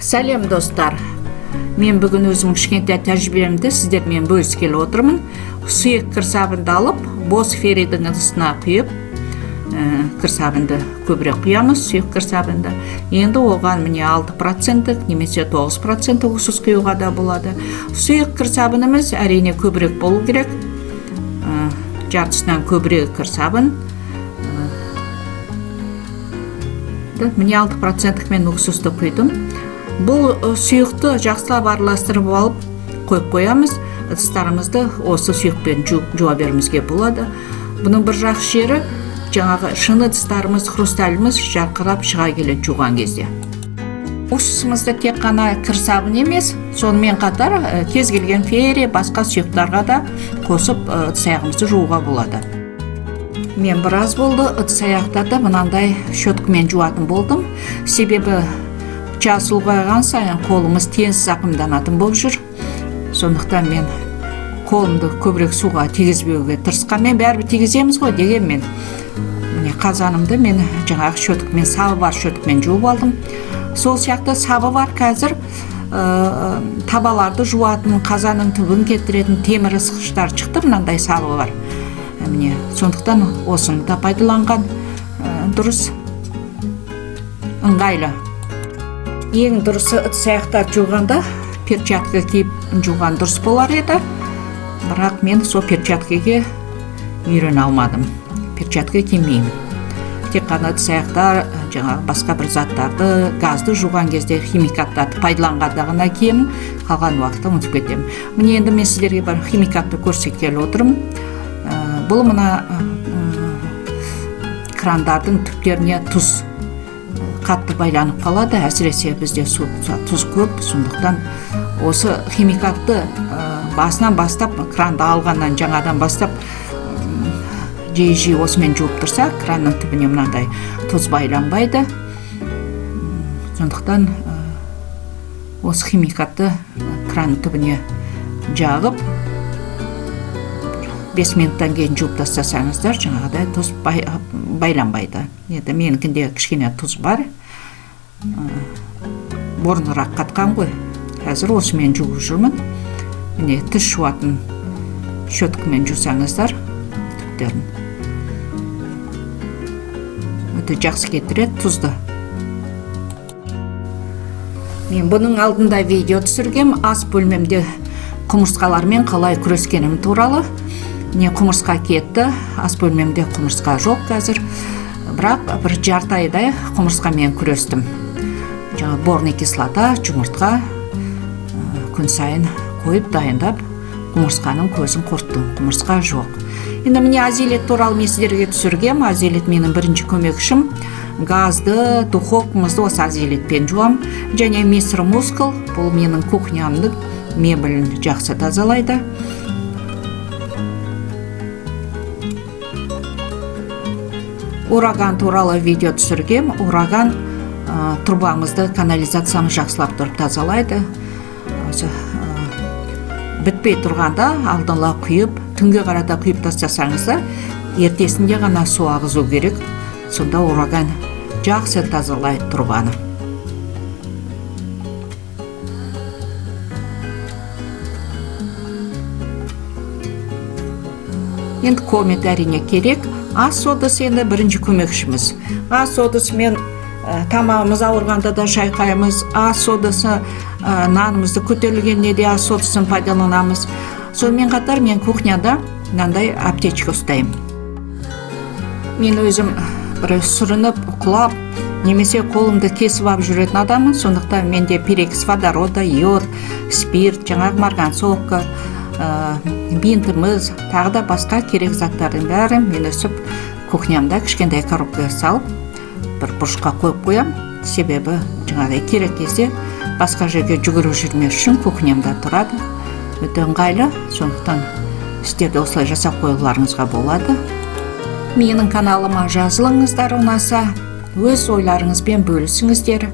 Сәлем достар. Мен бүгін өзім кішкентай тәжірибемді сіздермен бөліскелі отырмын. Сұйық кір сабынды алып, бос феридің ыдысына құйып, кір сабынды көбірек құямыз, сұйық кір сабынды. Енді оған міне 6% немесе 9% уксус құюға да болады. Сұйық кір сабынымыз әрине көбірек болу керек. Жартысынан көбірек кір сабын. Міне 6% мен уксусты құйдым. Бұл сұйықты жақсылап араластырып алып қойып қоямыз. Ыдыстарымызды осы сұйықпен жуа беруімізге болады. Бұның бір жақсы жері, жаңағы шыны ыдыстарымыз, хрусталіміз жарқырап шыға келеді жуған кезде. Уксусымызды тек қана кір сабын емес, сонымен қатар кез келген фери, басқа сұйықтарға да қосып ыдыс аяғымызды жууға болады. Мен біраз болды ыдыс аяқтарды мынандай щеткамен жуатын болдым. Себебі час ұлғайған сайын қолымыз тез зақымданатын болып жүр. Сондықтан мен қолымды көбірек суға тигізбеуге тырысқанмен бәрібір тигіземіз ғой дегенмен. Міне қазанымды мен жаңағы щеткамен, сабы бар щеткамен жуып алдым. Сол сияқты сабы бар қазір табаларды жуатын, қазанның түбін кетіретін темір ысқыштар шықты, мынандай сабы бар. Міне сондықтан осыны да пайдаланған дұрыс, ыңғайлы. Ең дұрысы ыдыс аяқтар жуғанда перчатка киіп жуған дұрыс болар еді. Бірақ мен сол перчаткаге үйрене алмадым. Перчатка кимеймін. Тек қана ыдыс аяқтар, жаңағы басқа бір заттарды, газды жуған кезде химикаттарды пайдаланғанда ғана киемін, қалған уақытта ұмытып кетемін. Міне енді мен сіздерге бір химикатты көрсеткелі отырмын. Бұл мына крандардың түптеріне тұз қатты байланып қалады, әсіресе бізде тұз көп, сондықтан осы химикатты басынан бастап, кранды алғаннан жаңадан бастап жиі осымен жуып тұрса, кранның түбіне мынандай тұз байланбайды. Сондықтан осы химикатты кранның түбіне жағып 5 минуттан кейін жуып тастасаңыздар, жаңағыдай тұз байланбайды. Енді менікінде кішкене тұз бар. Бұрынырақ қатқан ғой. Қазір осымен жуып жүрмін. Міне тіс жуатын щеткамен жусаңыздар, түптерін. Өте жақсы кетіреді тұзды. Мен бұның алдында видео түсіргем, ас бөлмемде құмырсқалармен қалай күрескенім туралы. Не құмырсқа кетті, ас бөлмемде құмырсқа жоқ қазір. Бірақ бір жарты айдай құмырсқамен күрестім. Жаңа борный кислота, жұмыртқа күн сайын қойып дайындап, құмырсқаның көзін құрттым. Құмырсқа жоқ. Енді міне азилет туралы мен сіздерге түсіргем. Азилет менің бірінші көмекшім. Газды, духовкамызды осы азилетпен жуам. Және мистер Мускул, бұл менің кухнямды мебелін жақсы тазалайды. Ураган туралы видео түсіргем. Ураган трубамызды, канализациямыз жақсылап тұрып тазалайды. Бітпей тұрғанда алдынла құйып, түнге қарата құйып тастасаңыздар, ертесінде ғана су ағызу керек. Сонда ураган жақсы тазалайды трубаны. Енді комет әрине керек. Ас содасы енді бірінші көмекшіміз. Ас содасы мен тамағымыз ауырғанда да шайқаймыз. Ас содасы нанымызды көтерілгенде де ас содасын пайдаланамыз. Сонымен қатар мен кухняда мынандай аптечка ұстаймын. Мен өзім бір сүрініп, құлап, немесе қолымды кесіп алып жүретін адаммын. Сондықтан менде перекис водорода, йод, спирт, жаңағы марганцовка, бинтіміз, тағы да басқа керек заттардың бәрі мен өсіп кухнямда кішкентай коробкаға салып, бір бұрышқа қойып қоям. Себебі жаңағыдай керек кезде басқа жерге жүгіріп жүрмес үшін кухнямда тұрады. Өте ыңғайлы, сондықтан сіздерді осылай жасап қоюларыңызға болады. Менің каналыма жазылыңыздар, ұнаса, өз ойларыңызбен бөлісіңіздер.